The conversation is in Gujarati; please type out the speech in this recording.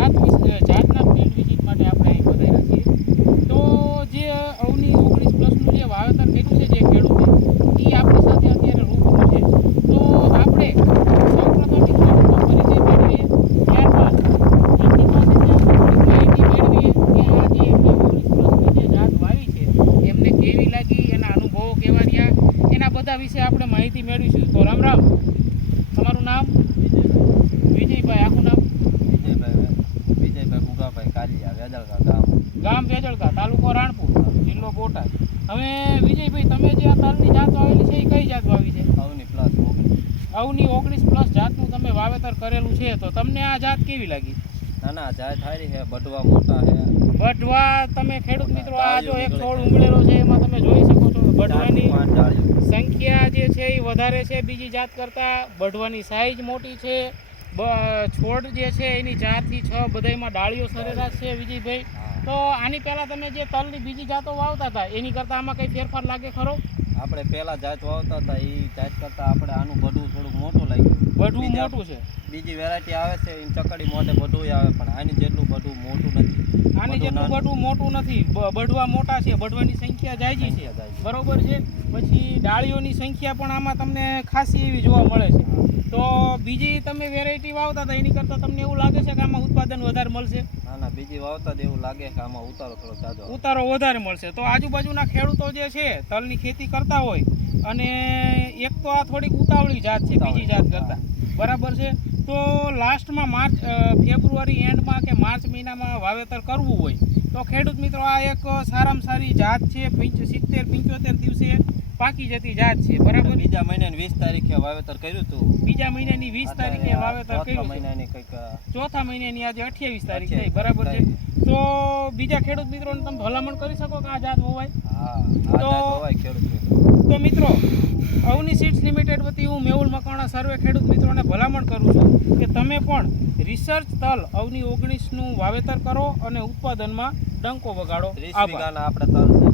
જાતના ફિલ્ડ વિઝિટ માટે આપણે અહીં પધાર્યા છીએ. તો જે અવની 19 પ્લસનું જે વાવેતર કર્યું છે જે ખેડૂતે, એ આપણી સાથે અત્યારે રૂબરૂ છે. તો આપણે સૌપ્રથમ ખેડૂતનો પરિચય મેળવીએ, ત્યારબાદ એમની પાસેથી આપણે માહિતી મેળવીએ કે આ જે એમને 19 પ્લસની જે જાત વાવી છે એમને કેવી લાગી, એના અનુભવો કેવા રહ્યા, એના બધા વિશે આપણે માહિતી મેળવીશું. તો રામ રામ, તમારું નામ? વિજયભાઈ. આખું નામ? વિજયભાઈ ભુગાભાઈ કાલિયા, વેજળકા ગામ વેજળકા, તાલુકો રાણપુર, જિલ્લો બોટાદ. હવે વિજયભાઈ, તમે જે આ તલની જાત વાવેલી છે એ કઈ જાત વાવી છે? અવની પ્લસ 19. અવની 19 પ્લસ જાતનું તમે વાવેતર કરેલું છે. તો તમને આ જાત કેવી લાગી? ના જાત સારી છે, બટવા મોટા છે. બઢવા, તમે ખેડૂત મિત્રો આ જો એક છોડ ઉંગળેલો છે એમાં તમે જોઈ શકો છો બઢવાની સંખ્યા જે છે એ વધારે છે બીજી જાત કરતાં. બઢવાની સાઈઝ મોટી છે. છોડ જે છે એની 4 થી 6 બધાયમાં ડાળીઓ સરેરાશ છે. વિજયભાઈ, તો આની પહેલાં તમે જે તલની બીજી જાતો વાવતા હતા એની કરતાં આમાં કંઈ ફેરફાર લાગે ખરો? આપણે પહેલા જાત વાવતા હતા એ જાત કરતાં આપણે આનું બઢવું થોડુંક મોટું લાગ્યું. બઢવું મોટું છે. બીજી વેરાયટી આવે છે એની ચકડી મોઢે બઢવું આવે, પણ આની જેટલું બઢવું મોટું નથી. આની જેટલું બઢવું મોટું નથી. બઢવા મોટા છે, બઢવાની સંખ્યા જાયજી છે, બરોબર છે. પછી ડાળીઓની સંખ્યા પણ આમાં તમને ખાસી એવી જોવા મળે છે. તો બીજી તમે વેરાયટી વાવતા હતા એની કરતાં તમને એવું લાગે છે કે આમાં ઉત્પાદન વધારે મળશે? ના બીજી વાવતા જ એવું લાગે કે આમાં ઉતારો થોડો જાજો, ઉતારો વધારે મળશે. તો આજુબાજુના ખેડૂતો જે છે તલની ખેતી કરતા હોય અને એક તો આ થોડીક ઉતાવળી જાત છે બીજી જાત કરતાં, બરાબર છે. તો લાસ્ટમાં ફેબ્રુઆરી એન્ડમાં કે માર્ચ મહિનામાં વાવેતર કરવું હોય તો ખેડૂત મિત્રો આ એક સારામાં સારી જાત છે. 70-75 દિવસે પાકી જતી જાત છે, બરાબર. બીજા મહિનાની 20 તારીખે વાવેતર કર્યું હતું. બીજા મહિનાની 20 તારીખે વાવેતર કર્યું. મહિનાની કંઈક ચોથા મહિનાની આજે 28 તારીખ થઈ, બરાબર છે. તો બીજા ખેડૂત મિત્રોને તમે ભલામણ કરી શકો કે આ જાત હોવાય? તો મિત્રો, અવની સીડ્સ લિમિટેડ વતી હું મેહુલ મકવાણા સર્વે ખેડૂત મિત્રોને ભલામણ કરું છું કે તમે પણ રિસર્ચ તલ અવની 19નું વાવેતર કરો અને ઉત્પાદનમાં ડંકો વગાડો. આપણે તલ